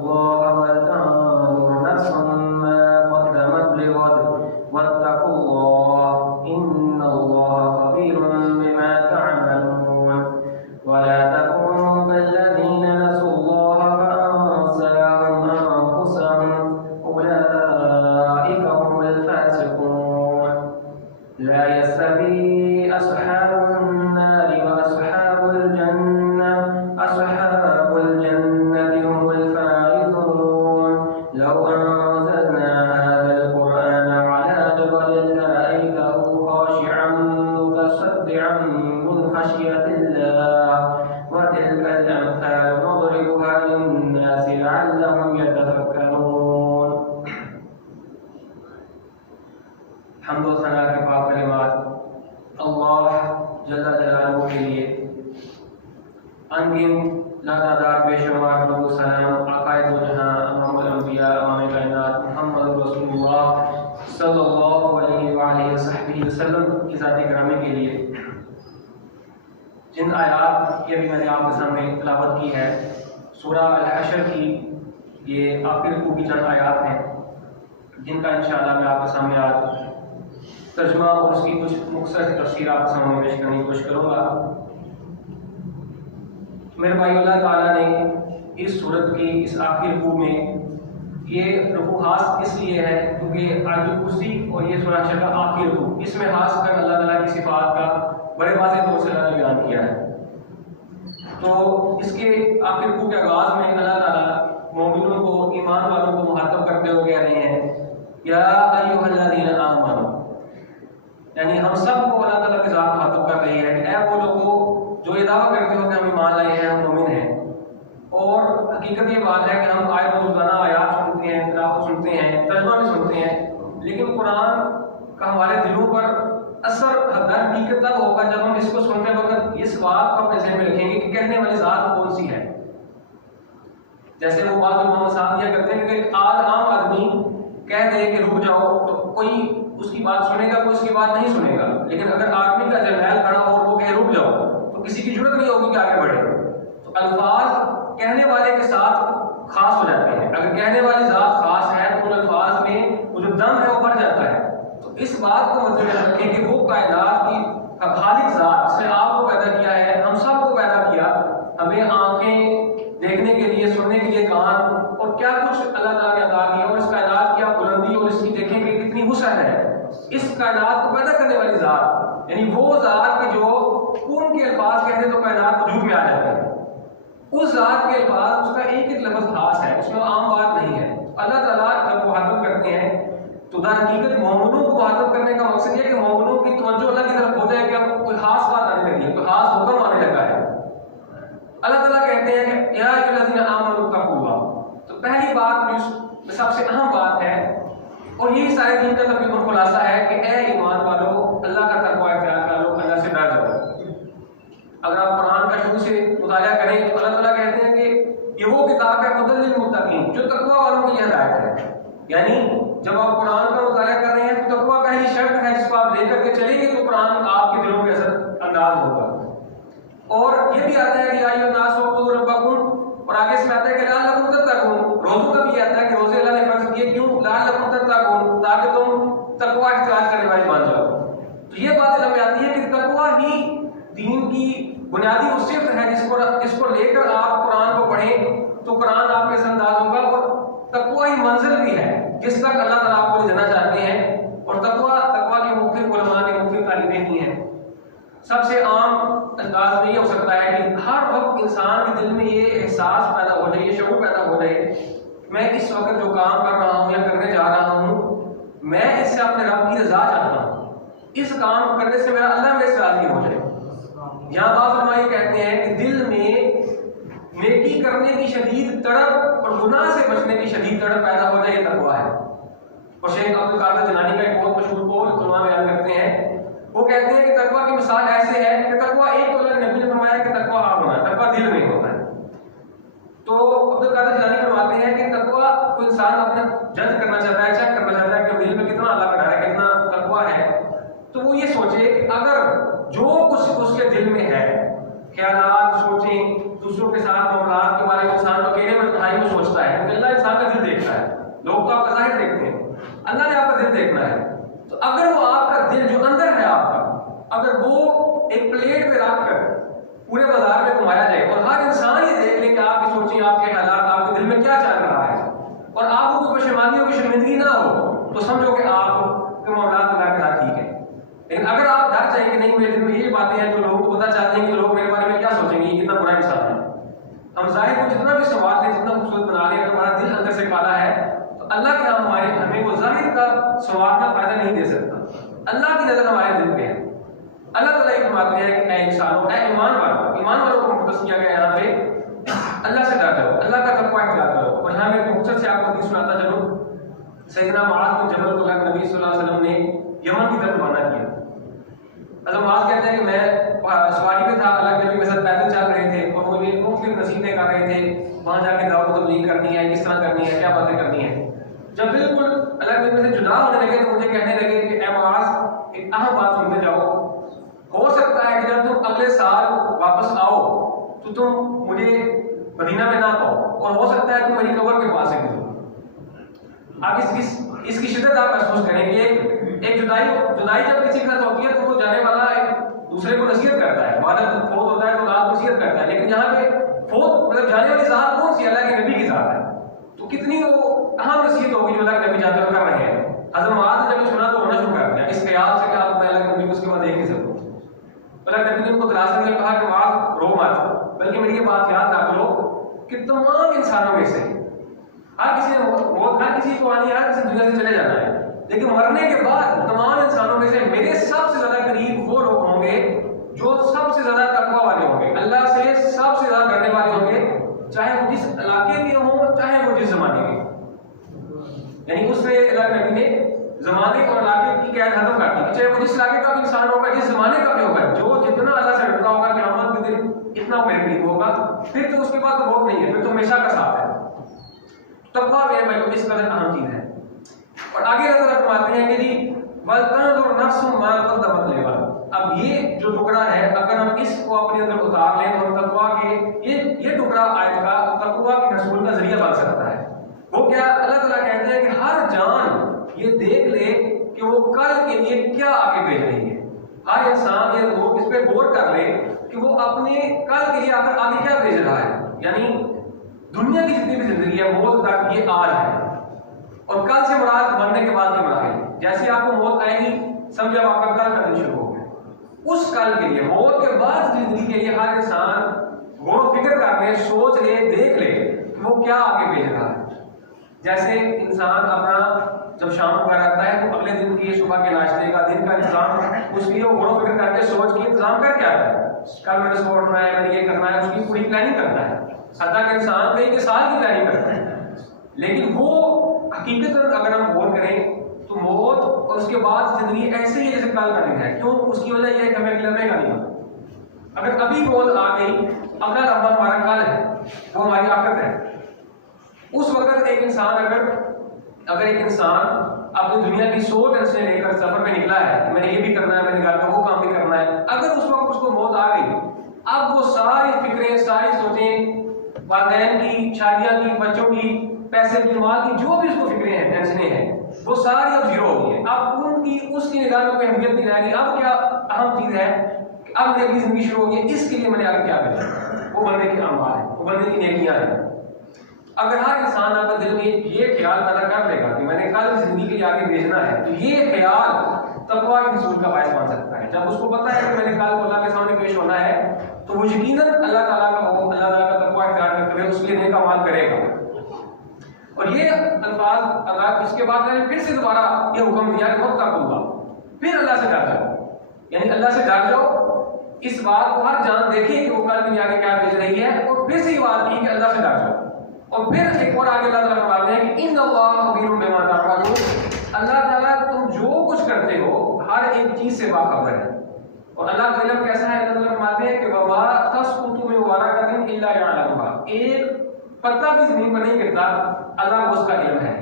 الله ولتنظر نفس ما قدمت لغد واتقوا الله إن الله خبير بما تعملون ولا تكونوا كالذين نسوا الله فأنساهم أنفسهم أولئك هم الفاسقون لا يستوي أصحاب النار وأصحاب الجنة أصحاب الجنة هم الفائزون لو أنزلنا هذا القرآن على جبل لرأيته خاشعا متصدعا من خشية الله وتلك الأمثال نضربها للناس لعلهم يتفكرون. حمد و ثنا کی پاک کلمات اللہ جل جلالہ کے لیے، انگن لاتعداد بے شمار درود و سلام عقائد و جہاں امام الانبیاء امام کائنات محمد رسول اللہ صلی اللہ علیہ وآلہ وصحبہ وسلم کی ذات گرامی کے لیے. جن آیات کی ابھی میں نے آپ کے سامنے تلاوت کی ہے، سورہ الحشر کی یہ آخر رکوع کی چند آیات ہیں جن کا انشاءاللہ میں آپ کے سامنے آج ترجمہ اور اس کی کچھ مختصر تفسیر آپ کے سامنے پیش کرنے کی کوشش کروں گا. میرے بھائی، اللہ تعالیٰ نے اس سورت کی اس آخری رکوع میں یہ رکوع خاص اس لیے ہے کیونکہ آیت الکرسی اور یہ سورہ حشر کا آخری رکوع، اس میں خاص کر اللہ تعالیٰ کی صفات کا بڑے واضح طور سے اللہ نے بیان کیا ہے. تو اس کے آخری رکوع کے آغاز میں اللہ تعالیٰ مومنوں کو، ایمان والوں کو مخاطب کرتے ہوئے کہہ رہے ہیں یا ایھا الذین آمنوا، یعنی ہم سب کو اللہ تعالیٰ کی ذات مخاطب کر رہی ہے کہ اے وہ لوگوں جو یہ دعویٰ کرتے ہو کہ ہم ایمان لائے ہیں، ہم مومن ہیں. اور حقیقت یہ بات ہے کہ ہم روزانہ آیات سنتے ہیں، تلاوت سنتے ہیں، ترجمہ بھی سنتے ہیں، لیکن قرآن کا ہمارے دلوں پر اثر حقیقت تب ہوگا جب ہم اس کو سنتے وقت اس بات کو اپنے ذہن میں رکھیں گے کہ کہنے والی ذات کون سی ہے. جیسے وہ بعض علماء مثال دیا کرتے ہیں کہ آج عام آدمی کہہ دے کہ رک جاؤ تو کوئی اس کی بات سنے گا، کوئی اس کی بات نہیں سنے گا. لیکن اگر آدمی کا جرنیل کھڑا ہو اور وہ کہے رک جاؤ تو کسی کی ضرورت نہیں ہوگی کہ آگے بڑھے. تو الفاظ کہنے والے کے ساتھ خاص ہو جاتے ہیں. اگر کہنے والی ذات خاص ہے تو ان الفاظ میں وہ جو دم ہے وہ بڑھ جاتا ہے. تو اس بات کو مد نظر رکھیں کہ وہ کائنات کی خالق ذات جس نے آپ کو پیدا کیا ہے، ہم سب کو پیدا کیا، ہمیں آنکھیں دیکھنے کے لیے، سننے کے لیے کان، اور کیا کچھ اللہ تعالیٰ نے عطا کیا، اور اس کائنات کی آپ بلندی اور اس کی دیکھیں کہ کتنی وسعت ہے. اس کائنات کو پیدا کرنے والی ذات، یعنی وہ ذات کہ جو کون کے الفاظ کہتے تو کائنات وجود میں آ جاتے ہیں، اس ذات کے الفاظ، اس کا ایک ایک لفظ خاص ہے، اس میں عام بات نہیں ہے. اللہ تعالیٰ جب مخاطب کرتے ہیں تو در حقیقت مومنوں کو مخاطب کرنے کا مقصد یہ کہ مومنوں کی توجہ اللہ کی طرف ہو جائے کہ اب کوئی خاص بات آنے لگی ہے، کوئی خاص حکم آنے لگا ہے. اللہ تعالیٰ کہتے ہیں کہ یا ایھا الذین آمنوا اتقوا اللہ. تو پہلی بات جو سب سے اہم بات ہے، اور یہی سارے دین کا تقریباً خلاصہ ہے کہ اے ایمان والو اللہ کا تقوی اختیار کر لو، اللہ سے ڈر جاؤ. اگر آپ قرآن کا شروع سے مطالعہ کریں تو اللہ تعالیٰ کہتے ہیں کہ یہ وہ کتاب ہے ھدی للمتقین، جو تقوی والوں کی ہدایت ہے. یعنی جب آپ قرآن کا مطالعہ کر رہے ہیں تو تقوی پہلی شرط ہے جس کو آپ لے کر کے چلیں گے تو قرآن آپ کے دلوں کے اثر انداز ہوگا. اور یہ بھی آتا ہے کہ یا ایھا الناس اعبدوا ربکم، اور آگے اس میں آتا ہے کہ لعلکم تتقون. روزوں کا بھی آتا ہے کہ روزے اللہ نے فرض کیے، کیوں؟ لعلکم تتقون، تاکہ تم تقوی اختیار کرنے والے بن جاؤ. تو یہ بات علم میں آتی ہے کہ تقوی ہی دین کی بنیادی وہ صفت ہے جس کو لے کر آپ قرآن کو پڑھیں تو قرآن آپ کے اثر انداز ہوگا. اور تقوی ہی منزل بھی ہے جس تک اللہ تعالیٰ آپ کو لے جانا چاہتے ہیں. اور تقوی کی مختلف علماء نے مختلف تعلیمیں دی ہیں. سب سے عام انداز میں یہ ہو سکتا ہے کہ ہر وقت انسان کے دل میں یہ احساس پیدا ہو جائے، یہ شعور پیدا ہو جائے، میں اس وقت جو کام کر رہا ہوں یا کرنے جا رہا ہوں، میں اس سے اپنے رب کی رضا چاہتا ہوں، اس کام کرنے سے میرا اللہ میرے سے راضی ہو جائے. یہاں بعض علماء یہ کہتے ہیں کہ دل میں نیکی کرنے کی شدید تڑپ اور گناہ سے بچنے کی شدید تڑپ پیدا ہو جائے، یہ تقویٰ ہے. اور شیخ عبد القادر جیلانی کا ایک بہت مشہور قول علماء بیان کرتے ہیں، وہ کہتے ہیں کہ تقویٰ کی مثال ایسے ہے کہ تقویٰ ایک تو اللہ نبی نے فرمایا کہ تقویٰ آپ ہونا، تقویٰ دل میں ہوتا ہے. تو عبد القادر جیلانی فرماتے ہیں کہ تقویٰ کو انسان اپنا جج کرنا چاہتا ہے، چیک کرنا چاہتا ہے کہ دل میں کتنا اللہ کا ڈر ہے، کتنا تقویٰ ہے. تو وہ یہ سوچے کہ اگر جو کچھ اس کے دل میں ہے، خیالات، سوچیں، دوسروں کے ساتھ معاملات کے بارے میں انسان کو اکیلے میں تنہائی میں سوچتا ہے، کیونکہ اللہ انسان کا دل دیکھتا ہے. لوگ تو آپ کا ظاہر دیکھتے ہیں، اللہ نے آپ کا دل دیکھنا ہے. تو اگر وہ آپ کا دل جو اندر ہے آپ کا، اگر وہ ایک پلیٹ پہ رکھ کر پورے بازار میں گھمایا جائے اور ہر انسان یہ دیکھ لے کہ آپ کی سوچیں، آپ کے حالات، آپ کے دل میں کیا چل رہا ہے، اور آپ کو کوئی پشیمانی اور شرمندگی نہ ہو، تو سمجھو کہ آپ کے معاملات اللہ کے ساتھ ٹھیک ہے. لیکن اگر آپ ڈر جائیں کہ نہیں میرے دل میں یہ باتیں ہیں جو لوگوں کو پتہ چلتی ہیں کہ لوگ میرے بارے میں کیا سوچیں گے، یہ کتنا برا انسان ہے، ہم ظاہر کو جتنا بھی سوال لیں، جتنا خوبصورت بنا لیں، اگر ہمارا دل اندر سے کالا ہے تو اللہ کے ہم ہمیں وہ ظاہر کا سوال کا فائدہ نہیں دے سکتا. اللہ کی نظر ہمارے دل پہ ہے. اللہ تعالیٰ یہ فرماتے ہیں کہ اے انسانوں، اے ایمان والوں، ایمان والوں کو مختص کیا گیا یہاں پہ، اللہ سے ڈر جاؤ، اللہ کا تقویٰ اختیار کرو. اور یہاں میں مختصر سے آپ کو حدیث سناتا چلوں. سیدنا معاذ بن جبل کو اللہ نبی صلی اللہ علیہ وسلم نے یمن کی طرف روانہ کیا. حضرت معاذ کہتے ہیں کہ میں سواری پہ تھا، اللہ کے نبی کے ساتھ پیدل چل رہے تھے اور مجھے مختلف نصیحتیں کر رہے تھے، وہاں جا کے دعوت و تبلیغ کرنی ہے، کس طرح کرنی ہے، کیا باتیں کرنی ہے. جب بالکل اللہ کے نبی سے جدا ہونے لگے تو مجھے کہنے لگے کہ اے معاذ ایک اہم بات سنتے جاؤ، ہو سکتا ہے کہ جب تم اگلے سال واپس آؤ تو تم مجھے مدینہ میں نہ پاؤ، اور ہو سکتا ہے تم میری قبر کے پاس ہی. آپ اس کی شدت آپ محسوس کریں گے. ایک جدائی جب کسی کے ساتھ ہوتی ہے تو وہ جانے والا ایک دوسرے کو نصیحت کرتا ہے، والد فوت ہوتا ہے تو اولاد نصیحت کرتا ہے، لیکن یہاں پہ فوت مطلب جانے والی ذات کون سی؟ اللہ کے نبی کی ذات ہے. تو کتنی وہ اہم نصیحت ہوگی جو اللہ کے نبی جاتے ہوئے کر رہے ہیں. حضرت معاذ نے جب یہ سنا تو رونا شروع کر دیا اس خیال سے کہ آپ میں اللہ کے نبی کو اس کے بعد دیکھ نہیں سکوں. اللہ کے نبی نے ان کو دلاسا میں کہا کہ معاذ رو مت، بلکہ میری یہ بات یاد رکھ لو کہ تمام انسانوں میں سے ہر کسی نے موت ہر کسی کو آنی ہے، ہر کسی دنیا سے چلے جانا ہے، لیکن مرنے کے بعد تمام انسانوں میں سے میرے سب سے زیادہ قریب وہ لوگ ہوں گے جو سب سے زیادہ تقویٰ والے ہوں گے، اللہ سے سب سے زیادہ ڈرنے والے ہوں گے، چاہے وہ جس علاقے کے ہوں چاہے وہ جس زمانے کے. یعنی اس سے اللہ نبی نے زمانے اور علاقے کی قید ختم کر دی، چاہے وہ جس علاقے کا بھی انسان ہوگا، جس زمانے کا بھی ہوگا، جو جتنا اللہ سے ڈرتا ہوگا کہ قیامت کے دن اتنا میرے قریب ہوگا، پھر تو اس کے بعد تو بہت نہیں ہے، پھر تو ہمیشہ کا ساتھ ہے. تقویٰ میرے بھائیو اس قدر اہم چیز ہے. اور آگے اللہ فرماتے ہیں کہ جی وَلْتَنْظُرْ نَفْسٌ مَا قَدَّمَتْ لِغَدٍ. اب یہ جو ٹکڑا ہے اگر ہم اس کو اپنے اندر اتار لیں تو تقویٰ کے یہ ٹکڑا آیت کا تقویٰ کے حصول کا ذریعہ بن سکتا ہے. وہ کیا؟ اللہ تعالیٰ کہتے ہیں کہ ہر جان یہ دیکھ لے کہ وہ کل کے لیے کیا آگے بھیج رہی ہے. ہر انسان یہ لوگ اس پہ غور کر لے کہ وہ اپنے کل کے لیے آگے کیا بھیج رہا ہے. یعنی دنیا کی جتنی بھی زندگی ہے موت تک یہ آج ہے، اور کل سے مراد مرنے کے بعد کی مراد ہے. جیسے آپ کو موت آئے گی سمجھے اب آپ کا کل کا دن شروع ہو گیا. اس کل کے لیے موت کے بعد زندگی کے لیے ہر انسان غور و فکر کر لے، سوچ لے، دیکھ لے کہ وہ کیا آگے بھیج رہا ہے. جیسے انسان اپنا جب شام کو گھر آتا ہے تو اگلے دن کی صبح کے ناشتے کا دن کا انتظام اس لیے وہ غور و فکر کر کے سوچ کے انتظام کر کے آتا ہے. کل میں نے صبح اٹھنا ہے، میں نے یہ کرنا ہے، اس کی پوری پلاننگ کرتا ہے. حتیٰ کہ انسان کئی سال کی پلاننگ کرتا ہے. لیکن وہ حقیقت اگر ہم غور کریں تو موت اور اس کے بعد زندگی ایسے ہی جیسے کل کا دن ہے. کیوں؟ اس کی وجہ یہ ہے کہ ہمیں لڑنے کا نہیں ہوتا. اگر ابھی موت آ گئی، اگلا لمحہ ہمارا کل ہے، وہ ہماری آخرت ہے. اس وقت ایک انسان اگر ایک انسان اپنی دنیا کی 100 ٹینشنیں لے کر سفر میں نکلا ہے کہ میں نے یہ بھی کرنا ہے، میں نے گھر کا وہ کام بھی کرنا ہے، اگر اس وقت اس کو موت آ گئی، اب وہ ساری فکریں، ساری سوچیں، والدین کی، شادیاں کی، بچوں کی، پیسے کی، مال کی، جو بھی اس کو فکریں ہیں، ٹینشنیں ہیں، وہ ساری اب زیرو ہو گئی ہیں. اب ان کی اس کی نگاہ میں کوئی اہمیت نہیں رہے گی. اب کیا اہم چیز ہے کہ اب میری زندگی شروع ہو گئی، اس کے لیے میں نے آگے کیا کرنا، وہ بندے کے اعمال ہیں، وہ بندے کی نیکیاں ہیں. اگر ہر انسان اپنے دل میں یہ خیال پیدا کر لے گا کہ میں نے کل زندگی کے لیے آگے بھیجنا ہے، تو یہ خیال تقویٰ کے حصول کا باعث بن سکتا ہے. جب اس کو پتا ہے کہ میں نے کل کو اللہ کے سامنے پیش ہونا ہے تو وہ یقیناً اللہ تعالیٰ کا حکم، اللہ تعالیٰ کا تقویٰ اختیار کرتے ہوئے اس کے لیے نیک اعمال کرے گا. اور یہ الفاظ اگر اس کے بعد میں نے پھر سے دوبارہ یہ حکم دیا کہ وقت تک ہوگا، پھر اللہ سے ڈر جاؤ. یعنی اللہ سے ڈر جاؤ، اس بات کو ہر جان دیکھے کہ وہ کل دنیا کے کیا بھیج رہی ہے، اور پھر سے یہ بات کی کہ اللہ سے ڈر جاؤ. اور پھر ایک اور آگے اللہ تعالیٰ فرماتے ہیں کہ ان اللہ خبیر بما تعملون، اللہ تعالیٰ تم جو کچھ کرتے ہو ہر ایک چیز سے باخبر ہے. اور اللہ کا علم کیسا ہے؟ اللہ تعالیٰ فرماتے ہیں کہ وما تسقط من ورقۃ الا یعلمها، ایک پتا بھی زمین پر نہیں گرتا، اللہ کو اس کا علم ہے.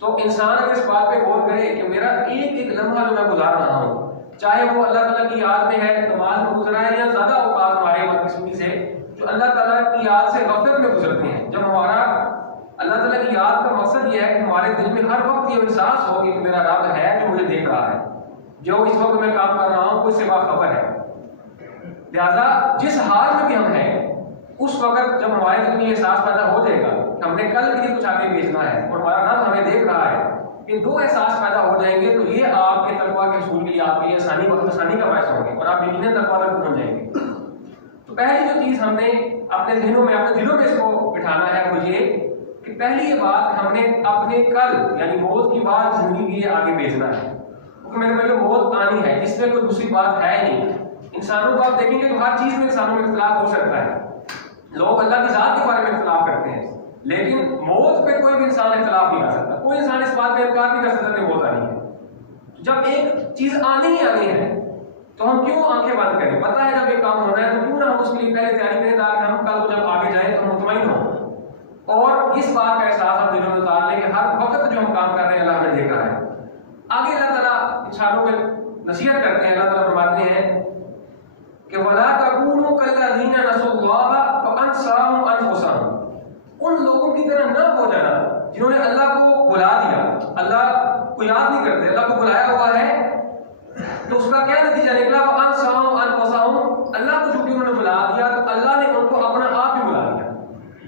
تو انسان اگر اس بات پہ غور کرے کہ میرا ایک ایک لمحہ جو میں گزار رہا ہوں، چاہے وہ اللہ تعالیٰ کی یاد میں ہے، نماز میں گزرا ہے، یا زیادہ اوقات ہمارے بدقسمتی سے جو اللہ تعالیٰ کی یاد سے غفلت میں گزرتے ہیں. جب ہمارا اللہ تعالیٰ کی یاد کا مقصد یہ ہے کہ ہمارے دل میں ہر وقت یہ احساس ہو کہ میرا رب ہے جو مجھے دیکھ رہا ہے، جو اس وقت میں کام کر رہا ہوں اس سے باخبر ہے. لہذا جس حال میں بھی ہم ہیں اس وقت جب ہمارے دل میں یہ احساس پیدا ہو جائے گا کہ ہم نے کل کے لیے کچھ آگے بھیجنا ہے اور ہمارا رب ہمیں دیکھ رہا ہے، یہ دو احساس پیدا ہو جائیں گے تو یہ آپ کے تقویٰ کے حصول کے لیے آپ کے لیے آسانی کا باعث ہوں گے اور آپ یقیناً تقویٰ تک پہنچ جائیں گے. تو پہلی جو چیز ہم نے اپنے ذہنوں میں اپنے دلوں میں اس کو بٹھانا ہے وہ یہ کہ پہلی یہ بات ہم نے اپنے کل یعنی موت کی بات زندگی کے لیے آگے بھیجنا ہے. کیونکہ میرے بھائی موت آنی ہے، اس میں کوئی دوسری بات ہے نہیں. انسانوں کو آپ دیکھیں گے تو ہر چیز میں انسانوں میں اختلاف ہو سکتا ہے. لوگ اللہ کی ذات کے بارے میں اختلاف کرتے ہیں لیکن موت پہ کوئی بھی انسان اختلاف نہیں کر سکتا. کوئی انسان اس بات پہ انکار نہیں کر سکتا کہ موت آنی ہے. جب ایک چیز آنی ہی آنی ہے تو ہم کیوں آنکھیں بند کریں؟ پتہ ہے جب یہ کام ہونا ہے تو کیوں نہ ہم اس کے لیے پہلے تیاری کریں تاکہ ہم کل کو جب آگے جائیں تو مطمئن ہوں اور اس بات کا احساس ہم دلوں میں اتار لیں کہ ہر وقت جو ہم کام کر رہے ہیں اللہ ہمیں دیکھ رہا ہے. آگے اللہ تعالیٰ انسانوں کو نصیحت کرتے ہیں. اللہ تعالیٰ فرماتے ہیں کہ وَلَا تَكُونُوا كَالَّذِينَ نَسُوا اللَّهَ فَأَنسَاهُمْ أَنفُسَهُمْ. ان لوگوں کی طرح نہ ہو جانا جنہوں نے اللہ کو بلا دیا، اللہ کو یاد نہیں کرتے، اللہ کو بلایا ہوا ہے تو اس کا کیا نتیجہ نکلا؟ فَأَنسَاهُمْ أَنفُسَهُمْ. اللہ کو چونکہ انہوں نے بلا دیا تو اللہ نے ان کو اپنا آپ ہی بلا دیا.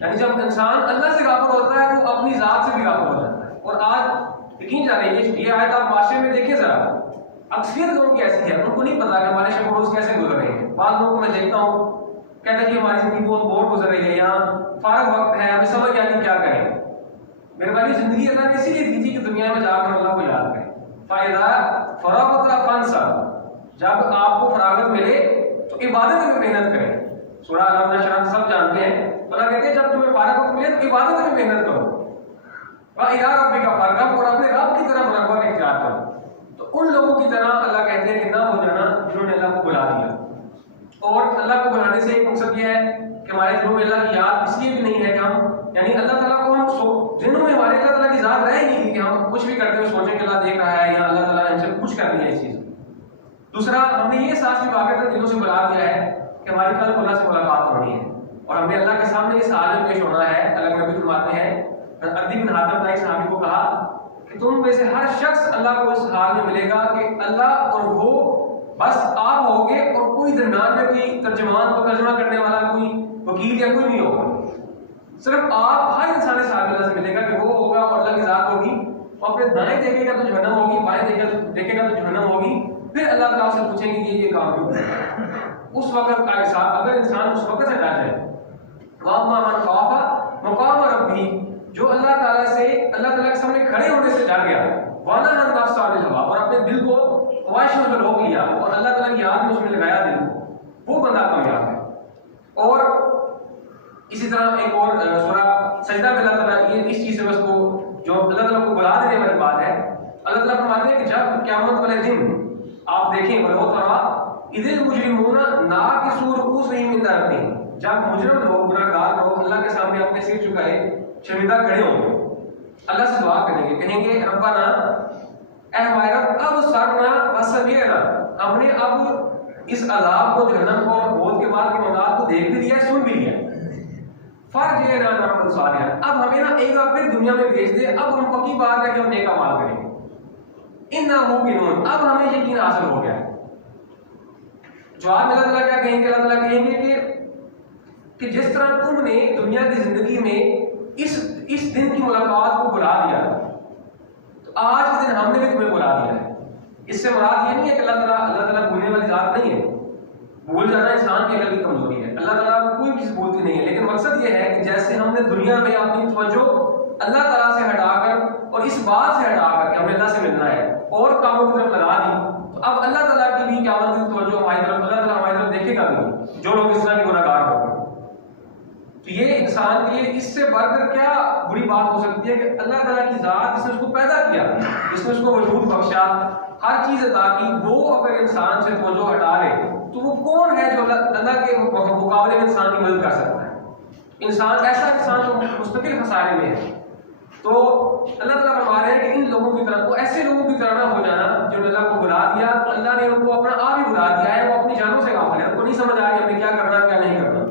یعنی جب انسان اللہ سے غافل ہوتا ہے تو اپنی ذات سے بھی غافل ہو جاتا ہے. اور آج یقین جانیں یہ آیت آپ معاشرے میں دیکھیں ذرا، اکثریت لوگوں کی ایسی ہے، ان کو نہیں پتا کہ ہمارے شب و روز کیسے گزر رہے ہیں. بعض لوگوں کو میں دیکھتا ہوں کہتے ہیں کہ ہماری زندگی بہت بور گزر رہی ہے، یہاں فارغ وقت ہے، ہمیں سمجھ آتی کیا کریں. میرے بھائی زندگی اللہ نے اسی لیے دی تھی کہ دنیا میں جا کر اللہ کو یاد کریں. فَإِذَا فَرَغْتَ فَانْصَبْ. جب آپ کو فراغت ملے تو عبادت میں محنت کریں. سورہ الم نشرح سب جانتے ہیں. اللہ کہتے ہیں جب تمہیں فارغ وقت ملے تو عبادت میں محنت کرو. وَإِلَىٰ رَبِّكَ فَارْغَب. اور اپنے رب کی طرف رغبت اختیار کرو. تو ان لوگوں کی طرح اللہ کہتے ہیں کہ نہ ہو جانا جنہوں نے اللہ کو بلا دیا. اور اللہ کو بلانے سے ایک مقصد یہ ہے کہ ہمارے دلوں میں اللہ کی یاد اس لیے بھی نہیں ہے کہ ہم یعنی اللہ تعالیٰ کو ہم دنوں میں ہمارے اللہ تعالیٰ کی ذات رہے نہیں کہ ہم کچھ بھی کرتے ہوئے سوچیں کہ اللہ دیکھ رہا ہے یا اللہ تعالیٰ نے ہم سے کچھ کر دیا اس چیز. دوسرا ہم نے یہ احساس بھی واقعہ دلوں سے بلا دیا ہے کہ ہماری کل اللہ سے ملاقات ہونی ہے اور ہم نے اللہ کے سامنے اس حال میں پیش ہونا ہے. اللہ کے نبی فرماتے ہیں عدی بن حاتم نے ایک صحابی کو کہا کہ تم میں سے ہر شخص اللہ کو اس حال میں ملے گا کہ اللہ اور وہ بس آپ ہوگے اور کوئی درمیان میں کوئی ترجمان کو ترجمہ کرنے والا کوئی وکیل یا کوئی نہیں ہوگا. صرف آپ ہر انسان صاحب اللہ سے ملے گا کہ وہ ہوگا اور اللہ کی ذات ہوگی. اور اپنے دائیں دیکھے گا تو جہنم ہوگی، بائیں دیکھے گا تو جہنم ہوگی. پھر اللہ تعالیٰ سے پوچھیں گے کہ یہ کام کیوں ہے. اس وقت کا حساب اگر انسان اس وقت سے ڈر جائے وَأَمَّا مَنْ خَافَ مَقَامَ رَبِّهِ. جو اللہ تعالیٰ کے سامنے کھڑے ہونے سے ڈر گیا، وَنَهَى النَّفْسَ عَنِ الْهَوَىٰ. اور اپنے دل کو خواہشوں سے روک لیا اور اللہ تعالیٰ کی یاد میں اس میں لگایا دل کو، وہ بندہ کامیاب ہے. اور اسی طرح ایک اور سورہ سجدہ میں اللہ تعالیٰ یہ اس چیز سے بس کو جو اللہ تعالیٰ کو بلا دینے والی بات ہے. اللہ تعالیٰ فرماتے ہیں کہ جب قیامت والے دن آپ دیکھیں وَلَوْ تَرَىٰ إِذِ الْمُجْرِمُونَ نَاكِسُو رُءُوسِهِمْ عِندَ رَبِّهِمْ. جب مجرم لوگ گناہگار لوگ اللہ کے سامنے اپنے سر جھکائے شرمندہ کھڑے ہوں گے، اللہ سے دعا کریں گے، کہیں گے ربنا اے ہمارے رب اب سرنا وسمعنا. ہم نے اب اس عذاب کو جہنم کو موت کے بعد کی مناد کو دیکھ بھی لیا، سن بھی لیا. فرجعنا نعمل صالحا. اب ہمیں نا ایک بار پھر دنیا میں بھیج دے، اب ہم پکی بات ہے کہ ہم نیک اعمال کریں گے. انا موقنون. اب ہمیں یقین حاصل ہو گیا ہے. جواب اللہ تعالیٰ کیا کہیں گے؟ اللہ تعالیٰ کہیں گے کہ جس طرح تم نے دنیا کی زندگی میں اس دن کی ملاقات کو بلا دیا تو آج کے دن ہم نے بھی تمہیں بلا دیا ہے. اس سے مراد یہ نہیں ہے کہ اللہ تعالیٰ بھولنے والی ذات نہیں ہے. بھول جانا انسان کی الگ کمزوری ہے. اللہ تعالیٰ کوئی چیز بھولتی نہیں ہے، لیکن مقصد یہ ہے کہ جیسے ہم نے دنیا میں اپنی توجہ اللہ تعالیٰ سے ہٹا کر اور اس بات سے ہٹا کر کہ ہمیں اللہ سے ملنا ہے اور کاموں کی طرف لگا دی، تو اب اللہ تعالیٰ کی بھی قیامت کی توجہ ہماری طرف اللہ تعالیٰ ہماری طرف دیکھے گا بھی جو لوگ اس طرح کے گناہگار ہوں گے. تو یہ انسان کے لیے اس سے بڑھ کر کیا بری بات ہو سکتی ہے کہ اللہ تعالیٰ کی ذات جس نے اس کو پیدا کیا، جس نے اس کو وجود بخشا، ہر چیز عطا کی، وہ اگر انسان سے توجہ ہٹا لے تو وہ کون ہے جو اللہ کے مقابلے میں انسان کی مدد کر سکتا ہے؟ انسان ایسا انسان جو مستقل خسارے میں ہے. تو اللہ تعالیٰ فرما رہے ہیں کہ ان لوگوں کی طرح وہ ایسے لوگوں کی طرح نہ ہو جانا جو نے اللہ کو بلا دیا، اللہ نے ان کو اپنا آپ ہی بلا دیا ہے، وہ اپنی جانوں سے غافل ہے، ان کو نہیں سمجھ آ رہی ہمیں کیا کرنا کیا نہیں کرنا. اور اللہ تعالیٰ فرما رہے ہیں کہ ان لوگوں کی طرح وہ ایسے لوگوں کی طرح نہ ہو جانا جو نے اللہ کو بلا دیا، اللہ نے ان کو اپنا آپ ہی بلا دیا ہے، وہ اپنی جانوں سے غافل ہے، ان کو نہیں سمجھ آ رہی ہمیں کیا کرنا کیا نہیں کرنا.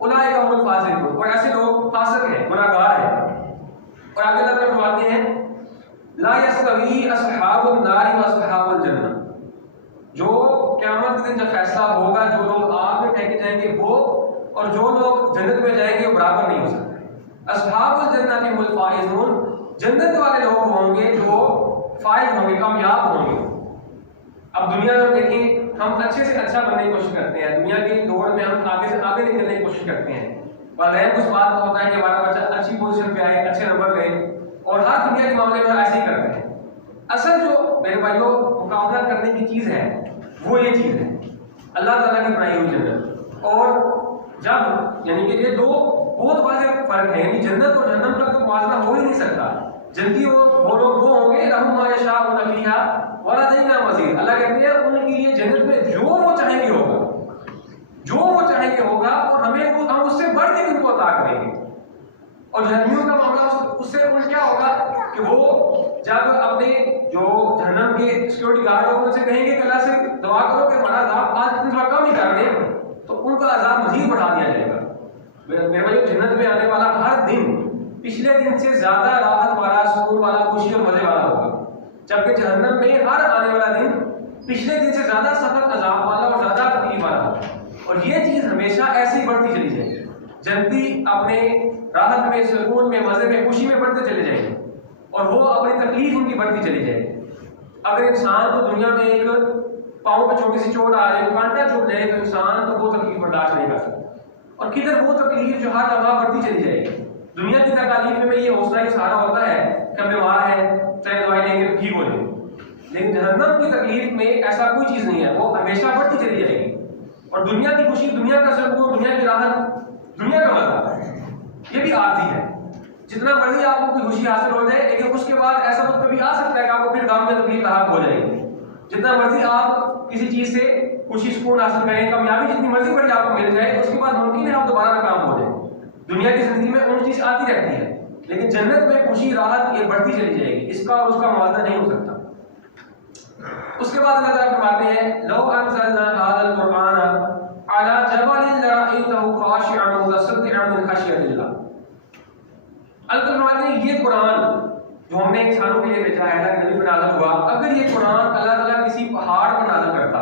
اولئک هم الفاسقون، اور ایسے لوگ فاسق ہیں، گناہ گار ہیں۔ اور آگے اللہ تعالیٰ فرماتے ہیں لا یستوی اصحاب النار واصحاب الجنہ، جو قیامت کے دن جب فیصلہ ہوگا جو لوگ آگ میں پھینکے جائیں گے وہ اور جو لوگ جنت میں جائیں گے وہ برابر نہیں ہو سکتے۔ اصحاب الجنہ هم الفائزون، جنت والے لوگ ہوں گے جو فائز ہوں گے، کامیاب ہوں گے۔ اب دنیا میں دیکھیں ہم اچھے سے اچھا بننے کی کوشش کرتے ہیں، دنیا کی دوڑ میں ہم آگے سے آگے نکلنے کی کوشش کرتے ہیں، والدین کو اس بات کا ہوتا ہے کہ ہمارا بچہ اچھی پوزیشن پہ آئے، اچھے نمبر لے، اور ہر دنیا کے معاملے میں ایسے ہی کرتے ہیں۔ اصل جو میرے بھائیوں مقابلہ کرنے کی چیز ہے وہ یہ چیز ہے اللہ تعالیٰ کی بنائی ہوئی جنت، اور جب یعنی کہ یہ دو بہت واضح فرق ہے، یعنی جنت اور جہنم کا تو موازنہ ہو ہی نہیں سکتا۔ جنتی وہ لوگ وہ ہوں گے لہم ما یشاءون فیہا ولدینا مزید، اللہ کہتے ہیں ان کے لیے جنت میں جو وہ چاہیں گے ہوگا، جو وہ چاہیں گے ہوگا، اور ہم اس سے بڑھ کے ان کو عطا کریں گے۔ اور جہنمیوں کا معاملہ اس سے کیا ہوگا کہ وہ جب اپنے جو جہنم کے سیکورٹی گارڈ ہوگا ان سے کہیں گے کہ اللہ سے دعا کرو کہ ہمارا عذاب آج اتنا تھوڑا کم ہی کر دیں، تو ان کا عذاب مزید بڑھا دیا جائے گا۔ میرے بھائی جنت میں آنے والا ہر دن پچھلے دن سے زیادہ راحت والا، سکون والا، خوشی اور مزے والا ہوگا، جبکہ جہنم میں ہر آنے والا دن پچھلے دن سے زیادہ سخت عذاب والا اور زیادہ تکلیف والا ہوگا، اور یہ چیز ہمیشہ ایسے ہی بڑھتی چلی جائے گی۔ جنتی اپنے راحت میں، سکون میں، مزے میں، خوشی میں بڑھتے چلے جائیں گے، اور وہ اپنی تکلیف ان کی بڑھتی چلی جائے گی۔ اگر انسان کو دنیا میں ایک پاؤں پہ چھوٹی سی چوٹ آ جائے، کانٹا چھوٹ جائے، تو انسان تو وہ تکلیف برداشت نہیں کر سکتا، اور کدھر وہ تکلیف جو ہر دفعہ بڑھتی چلی جائے گی۔ دنیا کی تکالیف میں یہ حوصلہ کی سہارا ہوتا ہے کہ ہم بیمار ہیں، چاہے دوائی لیں گے تو ٹھیک ہو جائے، لیکن جہنم کی تکلیف میں ایسا کوئی چیز نہیں ہے، وہ ہمیشہ بڑھتی چلی جائے گی۔ اور دنیا کی خوشی، دنیا کا سکون، دنیا کی راحت، دنیا کا مزہ یہ بھی عارضی ہے۔ جتنا مرضی آپ کو کوئی خوشی حاصل ہو جائے، لیکن اس کے بعد ایسا وقت کبھی آ سکتا ہے کہ آپ کو پھر غم میں تکلیف لاحق ہو جائے گی۔ جتنا مرضی آپ کسی چیز سے خوشی سکون حاصل کریں، کامیابی جتنی مرضی بڑی آپ کو مل جائے، اس کے بعد ممکن ہے آپ دوبارہ ناکام ہو جائیں۔ دنیا کی زندگی میں ان چیز آتی رہتی ہے، لیکن جنت میں خوشی راحت یہ بڑھتی چلی جائے گی، اس کا اور اس کا موازنہ نہیں ہو سکتا۔ اس کے بعد اللہ تعالیٰ فرماتے ہیں لو انزلنا هذا القرآن على جبل لرأيته خاشعا متصدعا من خشية الله۔ اللہ فرماتے ہیں یہ قرآن جو ہم نے انسانوں کے لیے بھیجا ہے، اللہ کے نبی پر نازل ہوا، اگر یہ قرآن اللہ تعالیٰ کسی پہاڑ پر نازل کرتا،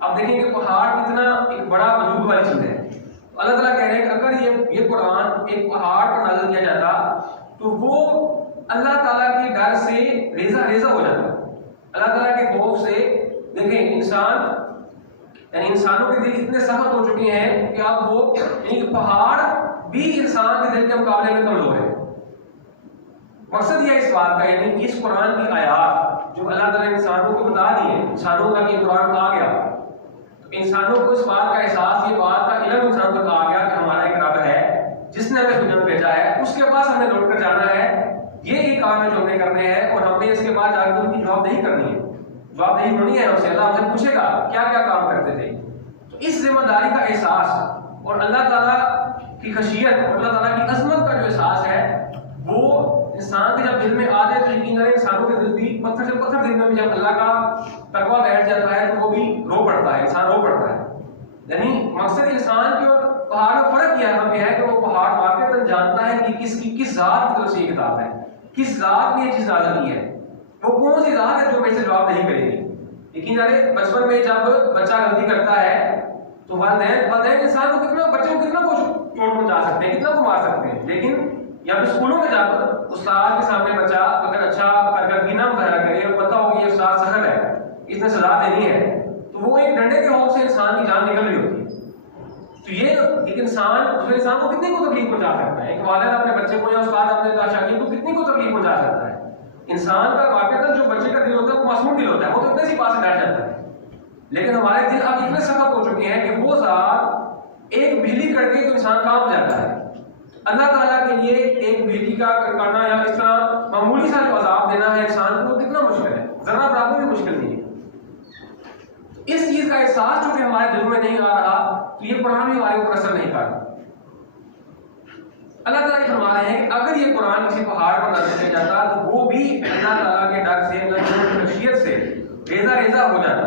اب دیکھیں کہ پہاڑ کتنا ایک بڑا وجود والی چیز ہے، اللہ تعالیٰ کہہ رہے ہیں کہ اگر یہ قرآن ایک پہاڑ پر نازل کیا جاتا تو وہ اللہ تعالیٰ کے ڈر سے ریزہ ہو جاتا۔ اللہ تعالیٰ کے خوف سے دیکھیں انسانوں کے دل اتنے سخت ہو چکے ہیں کہ اب وہ یعنی پہاڑ بھی انسان کے دل کے مقابلے میں کمزور ہے۔ مقصد یہ اس بات کا، یعنی اس قرآن کی آیات جو اللہ تعالیٰ نے انسانوں کو بتا دی ہے، انسانوں کا کہ قرآن آ گیا، تو انسانوں کو اس بات کا احساس، یہ بات کا علم انسان تک آ گیا کہ ہمارا ایک رب ہے جس نے ہمیں دنیا میں بھیجا ہے، اس کے پاس ہمیں لوٹ کر جانا ہے، یہ کام ہے جو ہمیں کرنے ہیں، اور ہم نے اس کے بعد جا کے ان کی جواب نہیں کرنی ہے، جواب نہیں ہونی ہے اسے، اللہ ہم سے پوچھے گا کیا کیا کام کرتے تھے۔ تو اس ذمہ داری کا احساس اور اللہ تعالیٰ کی خشیت اور اللہ تعالیٰ کی عظمت کا جو احساس ہے وہ انسان کے جب دل میں آ جائے تو یقیناً انسانوں کے دل بھی پتھر سے پتھر دل میں بھی جب اللہ کا تقویٰ بیٹھ جاتا ہے تو وہ بھی رو پڑتا ہے، انسان رو پڑتا ہے۔ یعنی مقصد انسان کے اور پہاڑ میں فرق یہ ہے کہ وہ پہاڑ واقعتاً جانتا ہے کہ کس ذات کی طرف سے یہ کتاب ہے، کس ذات نے یہ چیز نازل کی ہے، وہ کون سی ذات ہے جو میں سے جواب نہیں کرے گی۔ یقیناً بچپن میں جب بچہ غلطی کرتا ہے تو والدین انسان کو بچے کو کتنا چوٹ پہنچا سکتے ہیں، کتنا کو مار سکتے ہیں، لیکن یا پھر اسکولوں میں جا کر استاد کے سامنے بچہ اگر اچھا کارکردگی نہ مظاہرہ کرے اور پتہ ہو کہ یہ استاد سخت ہے، اس نے سزا دینی ہے، تو وہ ایک ڈنڈے کے خوف سے انسان کی جان نکل رہی ہوتی ہے۔ تو یہ ایک انسان کو کتنی کو تکلیف پہنچا سکتا ہے، ایک والد اپنے بچے کو یا استاد اپنے شاگرد کو کتنی کو تکلیف پہنچا سکتا ہے۔ انسان کا واقعہ جو بچے کا دل ہوتا ہے وہ معصوم دل ہوتا ہے، وہ تو اتنے سی پاس سے بیٹھ جاتا ہے، لیکن ہمارے دل اب اتنے سخت ہو چکے ہیں کہ وہ ذات ایک بجلی کڑ کے تو انسان کانپ جاتا ہے۔ اللہ تعالیٰ کے لیے ایک بجلی کا کرنا یا اس طرح معمولی سا جو عذاب دینا ہے انسان کو کتنا مشکل ہے، ذرا برابر بھی مشکل نہیں ہے۔ اس چیز کا احساس چونکہ ہمارے دل میں نہیں آ رہا تو یہ قرآن بھی ہمارے اوپر اثر نہیں کر رہا۔ اللہ تعالیٰ یہ فرما رہے ہیں کہ اگر یہ قرآن کسی پہاڑ پر نازل کیا جاتا تو وہ بھی اللہ تعالیٰ کے ڈر سے، اللہ کی خشیت سے ریزہ ہو جاتا۔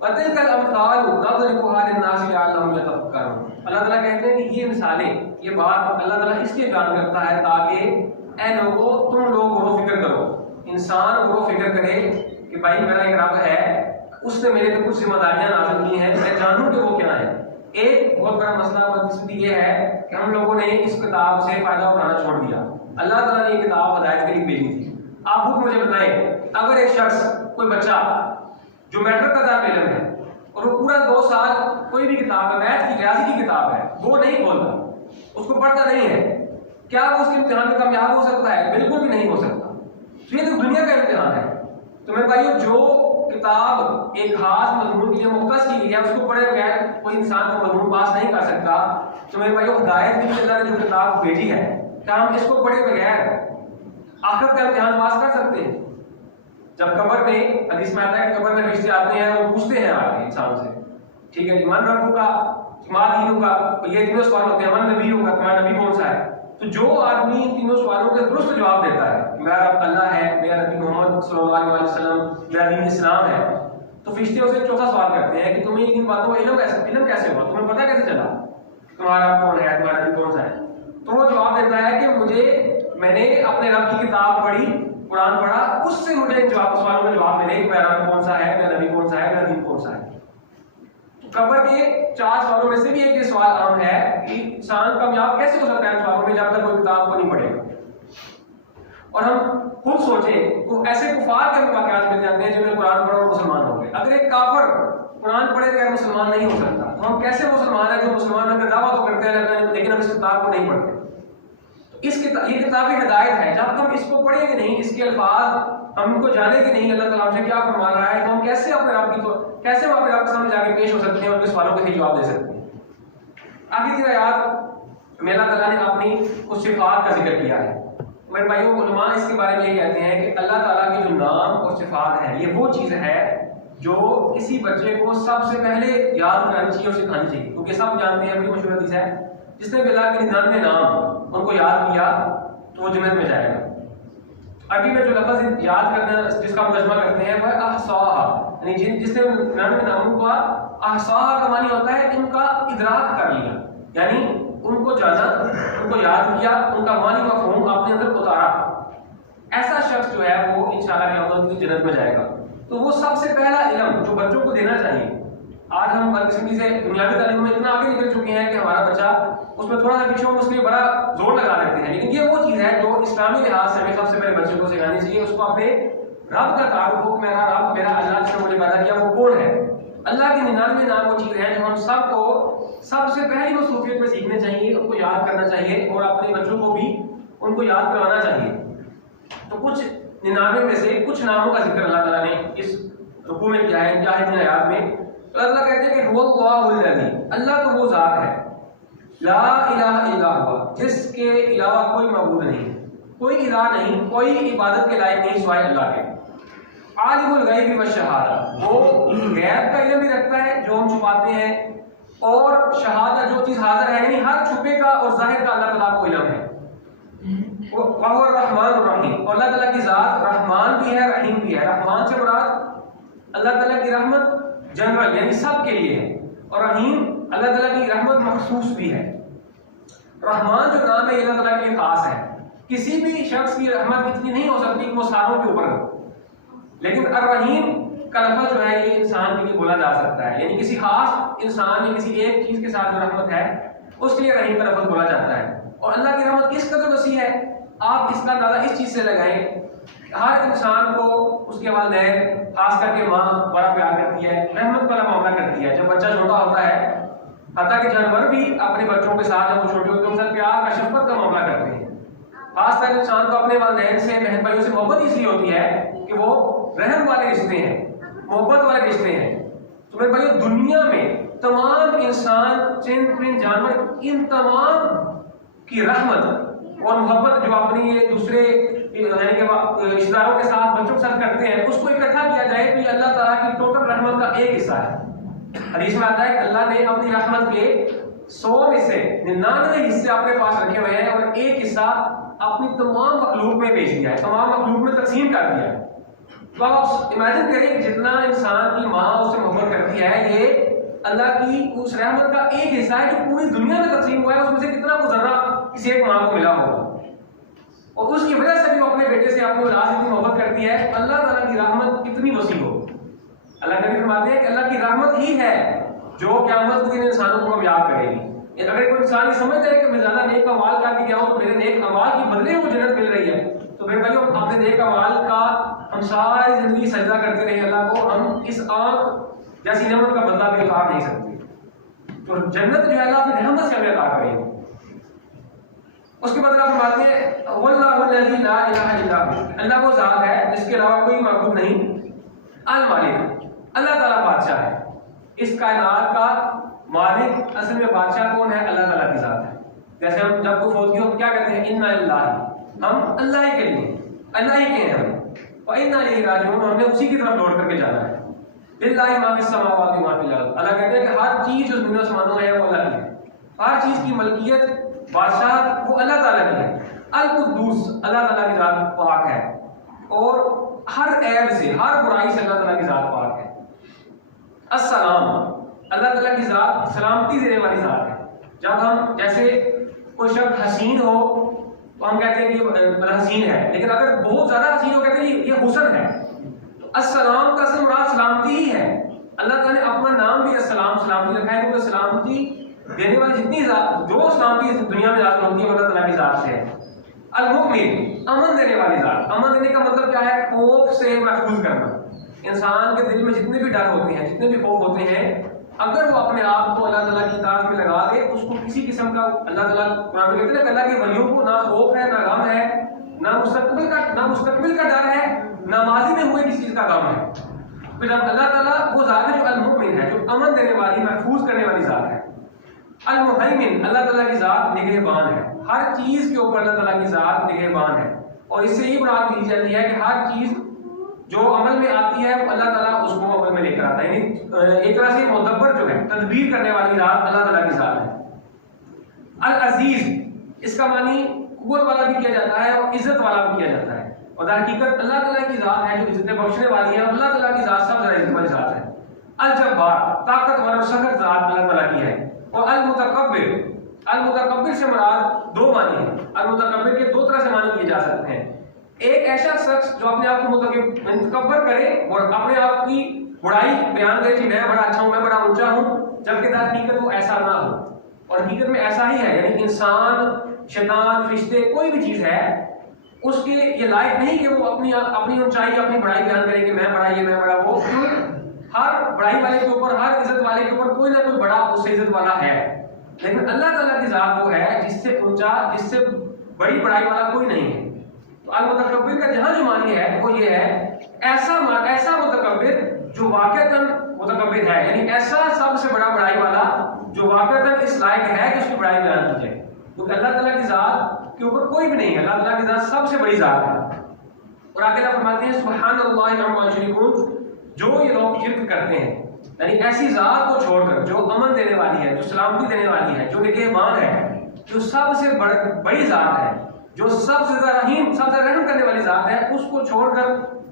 وَتِلْكَ الْأَمْثَالُ نَضْرِبُهَا لِلنَّاسِ لَعَلَّهُمْ يَتَفَكَّرُونَ۔ اللہ تعالیٰ کہتے ہیں کہ یہ مثالیں، یہ بات اللہ تعالیٰ اس لیے بیان کرتا ہے تاکہ اے لوگوں تم لوگ غور و فکر کرو، انسان غور و فکر کرے کہ بھائی میرا ایک رب ہے، اس نے میرے پہ کچھ ذمہ داریاں نازل کی ہیں، میں جانوں کہ وہ کیا ہے۔ ایک بہت بڑا مسئلہ بدقسمتی یہ ہے کہ ہم لوگوں نے اس کتاب سے فائدہ اٹھانا چھوڑ دیا۔ اللہ تعالیٰ نے یہ کتاب ہدایت کے لیے بھیجی تھی۔ آپ خود مجھے بتائیں، اگر ایک شخص، کوئی بچہ جو میٹرک کا طالب علم ہے اور وہ پورا 2 سال کوئی بھی کتاب ہے، میتھ کی ریاضی کی کتاب ہے، وہ نہیں کھولتا، اس کو پڑھتا نہیں ہے، کیا وہ اس کے امتحان میں کامیاب ہو سکتا ہے؟ بالکل بھی نہیں ہو سکتا۔ یہ تو دنیا کا امتحان ہے۔ تو میرے بھائیو، جو کتاب ایک خاص مضمون کے لیے مختص کی گئی ہے، اس کو پڑھے بغیر کوئی انسان کو مضمون پاس نہیں کر سکتا۔ تو میرے بھائیو، ہدایت کے لیے اللہ نے جو کتاب بھیجی ہے، کیا ہم اس کو پڑھے بغیر آخرت کا امتحان پاس کر سکتے ہیں؟ جب قبر میں، حدیث میں آتا ہے کہ قبر میں فرشتے آتے ہیں، وہ پوچھتے ہیں آگے انسان سے، ٹھیک ہے، ایمان ربوں کا، ما دینوں کا، یہ تینوں سوال ہوتے ہیں، من نبی ہوگا، تمہارا نبی کون سا ہے؟ تو جو آدمی ان تینوں سوالوں کے درست جواب دیتا ہے کہ میرا رب اللہ ہے، میرا نبی محمد صلی اللہ علیہ وسلم، میرا دین اسلام ہے، تو فرشتے اسے چوتھا سوال کرتے ہیں کہ تمہیں ان باتوں کا علم کیسے ہوا، تمہیں پتہ کیسے چلا تمہارا رب کون ہے، تمہارا نبی کون سا ہے؟ تو وہ جواب دیتا ہے کہ میں نے اپنے رب کی کتاب پڑھی، قرآن پڑھا، اس سے مجھے سوالوں کا جواب ملے کہ میرا رب کون سا ہے، میرا نبی کون سا ہے، میرا دین کون سا ہے۔ قبر کے 4 سوالوں میں سے بھی ایک یہ سوال عام ہے کہ انسان کامیاب کیسے ہو سکتا ہے ان سوالوں میں جب تک کوئی کتاب کو نہیں پڑھے گا۔ اور ہم خود سوچیں تو ایسے کفار کے واقعات مل جاتے ہیں جنہوں نے قرآن پڑھا اور مسلمان ہو گئے۔ اگر ایک کافر قرآن پڑھے بغیر مسلمان نہیں ہو سکتا، تو ہم کیسے مسلمان ہیں جو مسلمان ہونے کا دعویٰ تو کرتے ہیں لیکن ہم اس کتاب کو نہیں پڑھتے؟ یہ کتاب ہدایت ہے، جب ہم اس کو پڑھیں گے نہیں، اس کے الفاظ ہم کو جانے کہ نہیں اللہ تعالیٰ ہم سے کیا فرما رہا ہے، تو ہم کیسے اپنے رب کے سامنے جا کے پیش ہو سکتے ہیں اور ان کے سوالوں کے صحیح جواب دے سکتے ہیں؟ آگے کی آیات میں اللہ تعالیٰ نے اپنی کچھ صفات کا ذکر کیا ہے۔ میرے بھائیوں، علماء اس کے بارے میں یہ کہتے ہیں کہ اللہ تعالیٰ کے جو نام اور صفات ہیں، یہ وہ چیز ہے جو کسی بچے کو سب سے پہلے یاد کرانی چاہیے اور سکھانی چاہیے، کیونکہ سب جانتے ہیں، بڑی مشہور حدیث ہے، جس نے بھی اللہ کے 99 نام ان کو یاد کیا تو وہ جنت میں جائے گا۔ عربی میں جو لفظ یاد کرنا جس کا ترجمہ کرتے ہیں وہ ہے احصاها، یعنی جس نے 99 ناموں کا احصاها کا معنی ہوتا ہے ان کا ادراک کر لیا، یعنی ان کو جانا، ان کو یاد کیا، ان کا معنی مفہوم اپنے اندر اتارا۔ ایسا شخص جو ہے وہ انشاءاللہ کی جنت میں جائے گا۔ تو وہ سب سے پہلا علم جو بچوں کو دینا چاہیے۔ آج ہم بدقسمتی سے دنیاوی تعلیم میں اتنا آگے نکل چکے ہیں کہ ہمارا بچہ اس میں تھوڑا سا پیچھے ہو، اس کے لیے بڑا زور لگا دیتے ہیں، لیکن یہ وہ چیز ہے جو اسلامی لحاظ سے ہمیں سب سے پہلے بچے کو سکھانی چاہیے۔ اس کو اپنے رب کا تعارف ہو کہ میرا رب، میرا اللہ جس نے مجھے پیدا کیا وہ کون ہے۔ اللہ کے 99 نام وہ چیز ہے جو ہم سب کو سب سے پہلی مصروفیت میں سیکھنے چاہیے، ان کو یاد کرنا چاہیے اور اپنے بچوں کو بھی ان کو یاد کروانا چاہیے۔ تو کچھ 99 میں سے کچھ ناموں کا ذکر اللہ تعالیٰ نے اس رکوع میں کیا ہے، کیا ہے جن آیات میں۔ اللہ تعالیٰ کہتے ہیں کہ هو اللہ الذی، اللہ تو وہ ذات ہے، لا الہ الا ہوا، جس کے علاوہ کوئی معبود نہیں، کوئی الہ نہیں، کوئی عبادت کے لائق نہیں سوائے اللہ کے۔ عالم الغیب والشہادہ، وہ غیب کا علم بھی رکھتا ہے جو ہم چھپاتے ہیں، اور شہادت جو چیز حاضر ہے، یعنی ہر چھپے کا اور ظاہر کا اللہ تعالیٰ کو علم ہے۔ وَهُوَ الرَّحْمَٰنُ الرَّحِيمُ، اور اللہ تعالیٰ کی ذات رحمان بھی ہے، رحیم بھی ہے۔ رحمان سے مراد اللہ تعالیٰ کی رحمت جنرل یعنی سب کے لیے ہے، اور رحیم اللہ تعالیٰ کی رحمت مخصوص بھی ہے۔ رحمان جو نام ہے یہ اللہ تعالیٰ کے لیے خاص ہے، کسی بھی شخص کی رحمت اتنی نہیں ہو سکتی کہ وہ ساروں کے اوپر ہو، لیکن الرحیم کا لفظ جو ہے یہ انسان کے لیے بولا جا سکتا ہے، یعنی کسی خاص انسان یا کسی ایک چیز کے ساتھ جو رحمت ہے اس کے لیے رحیم کا لفظ بولا جاتا ہے۔ اور اللہ کی رحمت کس قدر وسیع ہے، آپ اس کا اندازہ اس چیز سے لگائیں، ہر انسان کو اس کے والدین خاص کر کے ماں بڑا پیار کرتی ہے، رحمت والا معاملہ کرتی ہے۔ جب بچہ چھوٹا ہوتا ہے، حتیٰ کہ جانور بھی اپنے بچوں کے ساتھ جب وہ چھوٹے ہوتے ہیں ان سے پیار کا شفقت کا معاملہ کرتے ہیں۔ خاص کر انسان کو اپنے والدین سے، بہن بھائیوں سے محبت اس لیے ہوتی ہے کہ وہ رحم والے رشتے ہیں، محبت والے رشتے ہیں۔ تو میرے بھائیو، دنیا میں تمام انسان، چند پرند، جانور، ان تمام کی رحمت اور محبت جو اپنی یہ دوسرے یعنی کہ رشتہ داروں کے ساتھ، بچوں کے ساتھ کرتے ہیں، اس کو اکٹھا کیا جائے تو یہ اللہ تعالیٰ کی ٹوٹل رحمت کا ایک حصہ ہے۔ حدیث میں آتا ہے کہ اللہ نے اپنی رحمت کے 100 میں سے 99 حصے اپنے پاس رکھے ہوئے ہیں اور ایک حصہ اپنی تمام مخلوق میں بھیج دیا ہے، تمام مخلوق میں تقسیم کر دیا ہے۔ تو آپ امیجن کریں کہ جتنا انسان کی ماں اسے محبت کرتی ہے، یہ اللہ کی اس رحمت کا ایک حصہ ہے جو پوری دنیا میں تقسیم ہوا ہے، اس میں سے کتنا کو ذرہ کسی ایک ماں کو ملا ہوگا، اور اس کی وجہ سے بھی وہ اپنے بیٹے سے اپنی اولاد سے اتنی محبت کرتی ہے. اللہ تعالیٰ کی رحمت کتنی وسیع ہو. اللہ نبی فرماتے ہیں کہ اللہ کی رحمت ہی ہے جو قیامت کے دن انسانوں کو کامیاب کرے گی. اگر کوئی انسان یہ سمجھتا ہے کہ میں زیادہ نیک اعمال کر کے گیا ہوں تو میرے نیک اعمال کی بدلے میں جنت مل رہی ہے، تو پھر بھائیو اپنے نیک اعمال کا ہم ساری زندگی سجدہ کرتے رہے اللہ کو، ہم اس آنکھ جیسی نعمت کا بدلہ بھی پا نہیں سکتے. تو جنت جو ہے اللہ اپنی رحمت سے ہمیں عطا کرے گی. اس کے بعد اللہ فرماتے ہیں واللہ الذی لا الہ الا هو، اللہ وہ ذات ہے جس کے علاوہ کوئی معبود نہیں. المالک، اللہ تعالیٰ بادشاہ ہے. اس کائنات کا مالک اصل میں بادشاہ کون ہے؟ اللہ تعالیٰ کی ذات ہے. جیسے ہم جب کوئی فوت کی ہو کیا کہتے ہیں؟ انا للہ، ہم اللہ ہی کے لیے، اللہ ہی کے ہیں ہم، وانا الیہ راجعون، ہم نے اسی کی طرف لوٹ کر کے جانا ہے. للہ ما فی السماوات و ما فی الارض، اللہ کہتے ہیں کہ ہر چیز جو زمین و آسمانوں میں ہے وہ اللہ کی ہے. ہر چیز کی ملکیت بادشاہ وہ اللہ تعالیٰ کی ہے. القدوس، اللہ تعالیٰ کی ذات پاک ہے اور ہر عیب سے، ہر برائی سے اللہ تعالیٰ کی ذات پاک ہے. السلام، اللہ تعالیٰ کی ذات سلامتی دینے والی ذات ہے. جب ہم جیسے کوئی شخص حسین ہو تو ہم کہتے ہیں کہ حسین ہے، لیکن اگر بہت زیادہ حسین ہو کہتے ہیں یہ حسن ہے. تو السلام کا اصل مراد سلامتی ہی ہے. اللہ تعالیٰ نے اپنا نام بھی السلام سلامتی رکھا ہے کیونکہ سلامتی دینے والی جتنی ذات، جو سلامتی دنیا میں حاصل ہوتی ہے وہ اللہ تعالیٰ کی ذات سے ہے. المؤمن، امن دینے والی ذات. امن دینے کا مطلب کیا ہے؟ خوف سے محفوظ کرنا. انسان کے دل میں جتنے بھی ڈر ہوتے ہیں، جتنے بھی خوف ہوتے ہیں، اگر وہ اپنے آپ کو اللہ تعالیٰ کی اطاعت میں لگا دے، اس کو کسی قسم کا اللہ تعالیٰ قرآن میں کہتے ہیں کہ اللہ کے ولیوں کو نہ خوف ہے، نہ غم ہے، نہ مستقبل کا ڈر ہے، نہ ماضی میں ہوئے کسی چیز کا غم ہے. پھر اب اللہ تعالیٰ وہ ذات ہے جو المؤمن ہے، جو امن دینے والی، محفوظ کرنے والی ذات ہے. المہیمن، اللہ تعالیٰ کی ذات نگہبان ہے. ہر چیز کے اوپر اللہ تعالیٰ کی ذات نگہبان ہے، اور اس سے یہ مراد لی جاتی ہے کہ ہر چیز جو عمل میں آتی ہے اللہ تعالیٰ اس کو عمل میں لے کر آتا ہے. یعنی ایک طرح سے مدبر جو ہے، تدبیر کرنے والی ذات اللہ تعالیٰ کی ذات ہے. العزیز، اس کا معنی قوت والا بھی کیا جاتا ہے اور عزت والا بھی کیا جاتا ہے، اور در حقیقت اللہ تعالیٰ کی ذات ہے جو عزت بخشنے والی ہے. اللہ تعالیٰ کی ذات سب سے عزت والی ذات ہے. الجبار، طاقتور اور سخت ذات اللہ تعالیٰ کی ہے. اور المتکبر، المتکبر سے مراد دو معنی ہیں. المتکبر کے دو طرح سے معنی کیے جا سکتے ہیں. ایک ایسا شخص جو اپنے آپ کو متکبر کرے اور اپنے آپ کی بڑائی بیان کرے کہ میں بڑا اچھا ہوں، میں بڑا اونچا ہوں، جبکہ در حقیقت وہ ایسا نہ ہو. اور حقیقت میں ایسا ہی ہے، یعنی انسان، شیطان، فرشتے، کوئی بھی چیز ہے، اس کے یہ لائق نہیں کہ وہ اپنی اونچائی، اپنی بڑائی بیان کرے کہ میں بڑا یہ، میں بڑا وہ. ہر بڑائی والے کے اوپر، ہر عزت والے کے اوپر کوئی نہ کوئی بڑا اس سے عزت والا ہے. لیکن اللہ تعالیٰ کی ذات وہ ہے جس سے اونچا، جس سے بڑی بڑائی والا کوئی نہیں ہے. تو المتکبر کا جہاں جو معنی ہے وہ یہ ہے ایسا متکبر جو واقعتاً متکبر ہے، یعنی ایسا سب سے بڑا بڑائی والا جو واقعتاً اس لائق ہے کہ اس کی بڑائی بیان کی جائے. کیونکہ اللہ تعالیٰ کی ذات کے اوپر کوئی بھی نہیں ہے، اللہ تعالیٰ کی ذات سب سے بڑی ذات ہے. اور آگے اللہ فرماتے ہیں سبحان اللہ عما یشرکون، جو یہ لوگ شرک کرتے ہیں، یعنی ایسی ذات کو چھوڑ کر جو امن دینے والی ہے، جو سلامتی دینے والی ہے، جو نگہبان ہے، جو سب سے بڑی ذات ہے، جو سب سے زیادہ رحیم، سب سے رحم کرنے والی ذات ہے، اس کو چھوڑ کر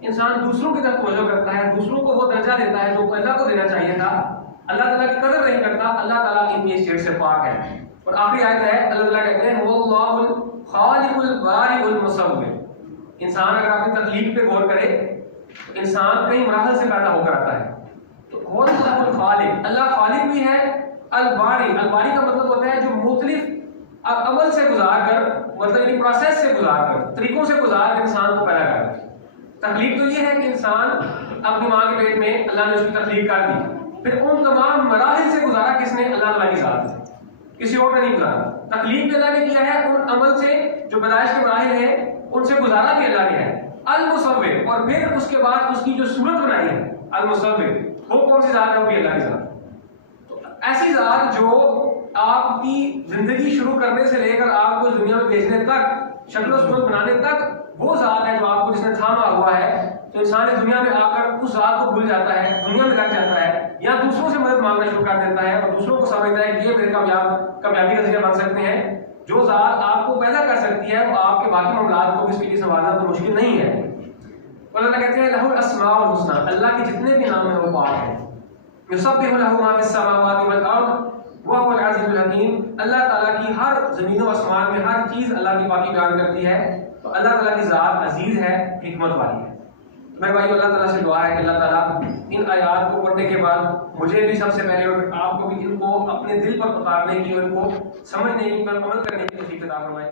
انسان دوسروں کی طرف توجہ کرتا ہے، دوسروں کو وہ درجہ دیتا ہے جو اللہ کو دینا چاہیے تھا، اللہ تعالیٰ کی قدر نہیں کرتا. اللہ تعالیٰ ان کی شرک سے پاک ہے. اور آخری آیت ہے اللہ تعالیٰ کہتے ہیں واللہ الخالق البارئ المصور. انسان اگر اپنی تخلیق پہ غور کرے تو انسان کئی مراحل سے پیدا ہو کر آتا ہے. تو واللہ الخالق، اللہ خالق بھی ہے. الباری، الباری کا مطلب ہوتا ہے جو مختلف عمل سے گزار کر، مطلب یعنی پروسیس سے گزار کر، طریقوں سے گزار کر انسان کو پیدا کر. تخلیق تو یہ ہے کہ انسان اپنی ماں کے پیٹ میں اللہ نے اس کی تخلیق کر دی، پھر ان تمام مراحل سے گزارا کس نے؟ اللہ تعالیٰ کی ذات سے، کسی اور نے نہیں گزارا. تخلیق بھی اللہ نے کیا ہے، ان عمل سے جو پیدائش کے مراحل ہیں ان سے گزارا بھی اللہ نے ہے. المصور، اور پھر اس کے بعد اس کی جو صورت بنائی ہے المصور، وہ کون سی ذات ہے؟ وہ بھی اللہ کی ذات. تو ایسی ذات جو آپ کی زندگی شروع کرنے سے لے کر آپ کو دنیا میں بھیجنے تک، شکل و صورت بنانے تک، وہ ذات ہے جو آپ کو جس نے تھاما ہوا ہے. تو انسان اس دنیا میں آ کر اس ذات کو بھول جاتا ہے، دنیا میں لگ جاتا ہے، یا دوسروں سے مدد مانگنا شروع کر دیتا ہے اور دوسروں کو سمجھتا ہے کہ یہ میرے کامیابی کا ذریعہ بن سکتے ہیں. جو ذات آپ کو پیدا کر سکتی ہے وہ آپ کے باقی معاملات کو بھی اس کے لیے سنبھالنا تو مشکل نہیں ہے. اللہ کہتے ہیں لہ الاسماء الحسنی، اللہ کے جتنے بھی نام ہیں وہ پاک ہیں. یسبح لہ ما فی السماوات والارض وهو العزیز الحکیم. اللہ تعالیٰ کی ہر زمین و آسمان میں ہر چیز اللہ کی پاکی بیان کرتی ہے. تو اللہ تعالیٰ کی ذات عزیز ہے، حکمت والی ہے. میں بھائی اللہ تعالیٰ سے دعا ہے کہ اللہ تعالیٰ ان آیات کو پڑھنے کے بعد مجھے بھی سب سے پہلے اور آپ کو بھی ان کو اپنے دل پر اتارنے کی، ان کو سمجھنے کی، پر عمل کرنے کی توفیق عطا فرمائے.